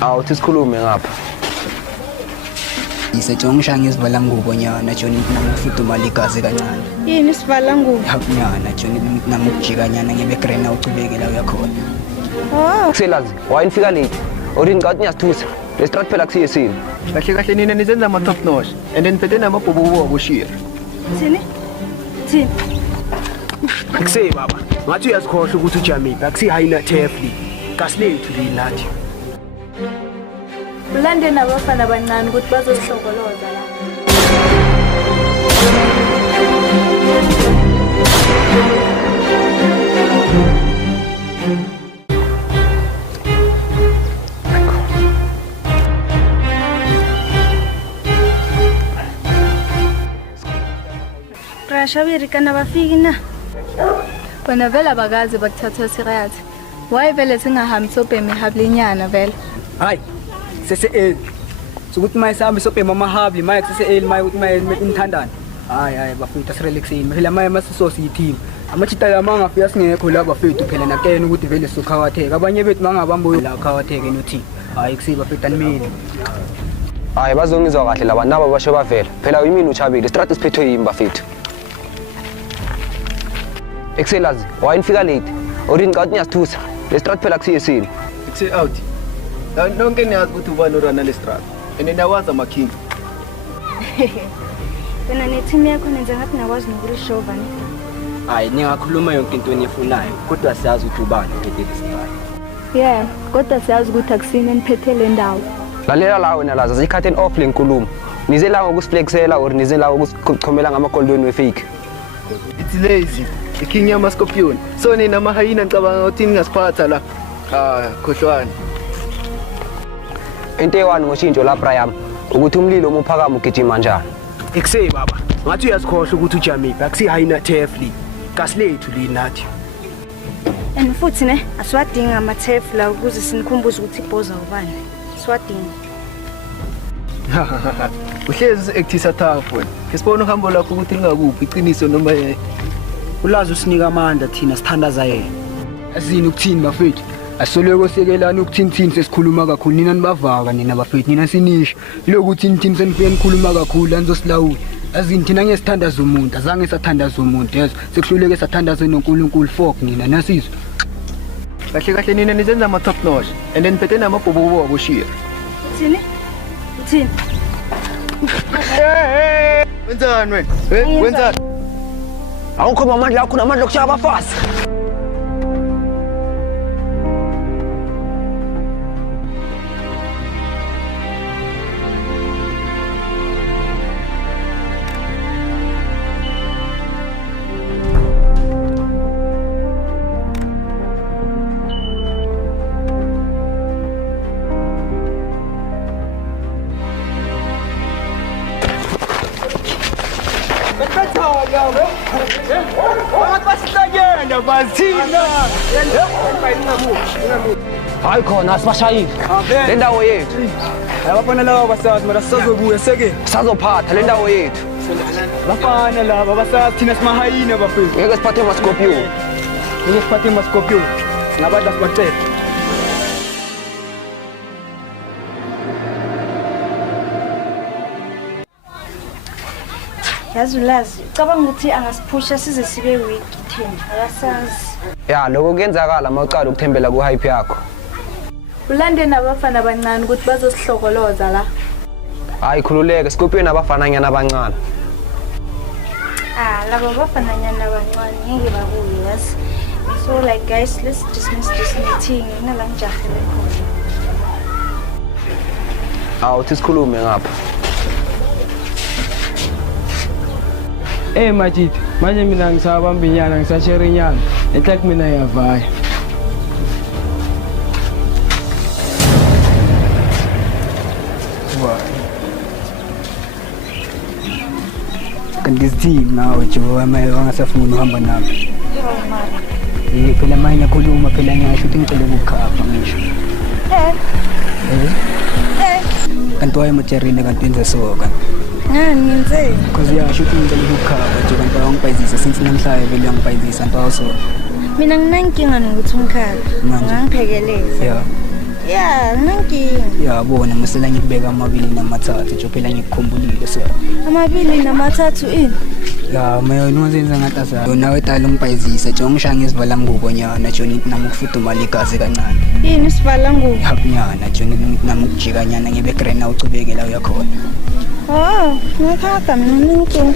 Awuthi sikhulume ngapha. Isetshongisha ngizivala ngubo nyana Johnny namufudumala igazi kancane. Yini isivala ngubo? Nyana Johnny namujika nyana ngebegrena ucubekela uyakhona. Oh. Kuselazi, wayinifika late. Orin ngathi niyasithusa. Le strat phela kusiyesini. Kahle kahle nina nizenza ama top notch and then phethe namabhubu wakushira. Thini? Thini? Akuseyi baba, ngathi uyazikhohlwa ukuthi ujamile, akusiyi-High Turf League. Kasilethu le nathi. Ulande nabafana abancane ukuthi bazohlokoloza la. Prashaviri kana bafiki na. Bona vele abakazi bakuthatha serious. Why vele singahambi sobhemi hablinyana vele? Hayi. Sese sokuthi mayisambe sobhema amahabli maye sese maye ukuthi maye inthandana. Hayi bafuna sirelaxeni. Phela maye masisosi i-team. Amachita lamanga afika singekho la bafethu phela nakena ukuthi vele sokhawatheka. Abanye bethu mangabambo la khawatheke nothi. Hayi kusiba fetani mina. Hayi bazongizwa kahle labantu nabo basho bavela. Phela yimini uChabile, strat isiphethwe yimi bafethu. Excelazi, wayinifika late. Orin ngathi niyasithusa. Le strat phela kusiyesini. Say out. Nonke niyazi ukuthi ubani orana le strat. And niyawazi ama-king. Wena ne-team yakho nenza ngathi nakwazi nokulishova ne. Hayi ningakhuluma yonke into enifunayo kodwa siyazi ukuthi ubani uphethe lesibani. Yeah, kodwa siyazi ukuthi akusini eniphethe le ndawo. Lalela la wena laza sikhatheni off lenkulumo. Nize la ngokusiflexela or nize la ukuchomela ngamagoldweni wefake. It's lazy. The king yama scorpion. So nina mahayina ngicabanga ukuthi ningasiphatha la. Khohlwane. Into ewani ngoshintsho la Brian ukuthi umlilo umuphakama ugijima kanjani. Akuseyi baba, ngathi uyazikhohlwa ukuthi ujamile, akusiyi-High Turf League. Kasilethu le nathi. And futhi ne asiwadinga ama-turf la ukuze sinikhumbuze ukuthi ibhoza ubani. Siwadinga. Uhlezi uactisa tough wena. Ngisibona uhambo lakho ukuthi lingakuphi iqiniso noma Ulazi usinika amandla thina sithandaza yena. Azini ukuthini bafethu? Asoloko sekelana ukuthini sesikhuluma kakhulu nina nibavaka nina bafethu nina sinisho. Lokuthi thini senifike nikhuluma kakhulu anizosilawula. Azini thina ngesithandaza umuntu, azange sathandaza umuntu yezo. Sekuhluleke sathandaza noNkulunkulu folk nina nasizwe. Kahle kahle nina nizenza ama top notch and then phethe namabhubu wakushira. Thini? Thini? Wenzani wena? Wenzani? Awukho amandla akho namandla okushaya abafazi. Hayi khona asibashayile. Le ndawo yethu. Abafana laba basazi mara sizobuya seke. Sizophatha le ndawo yethu. Bafana laba basazi thina simahayina bafethu. Ngeke siphathe amaScorpion. Ngeke siphathe amaScorpion. Ngabadla sibacela. Yazulazi, cabanga ukuthi angasiphusha size sibe weak team. Akasazi. Ya lokho kuyenzakala mawucala ukuthembela ku-hype yakho. Ulande nabafana abancane ukuthi bazosihlokoloza la. Hayi khululeke, Scorpion abafananyana abancane. Laba bafananyana abancane ngeke babuye yazi. So like guys, let's dismiss this meeting. Ngina la ngijahele khona. Awuthi sikhulume ngapha. Majid, manje mina ngisabamba inyana ngisashare inyana. Enhla kumina yavaya. Kanti team nawe Joe wangasafuna uhamba nami. Phela manje ngikhuluma phela ngisho ukuthi ngicela ukukhapha ngisho. Kanti wayemotsherine kanti enze soka. Ngenze. Because yasho ukuthi ngicela ukukhapha nje kanti awangibhayizisa since namhlanje vele uyangibhayizisa nto awuso. Mina nginankinga nokuthi umkhapha. Ngangiphekeleza. Yeah. Yeah, nginankinga inkinga? Yabona musela ngikubeka 2 na-3 nje phela ngikukhumbulile so. 2 na-3 ini? Ya mayona wazenza ngathi asayo. Nawe tala ungipayizisa nje ungishange isivala ngubonyana Johnny nami ukufudumala igazi kancane. Yini sivala ngubo? Yabunyana Johnny nami ukujikanyana ngibe grena ucubeke la uyakhona. Oh, ngikhaga mina ninto.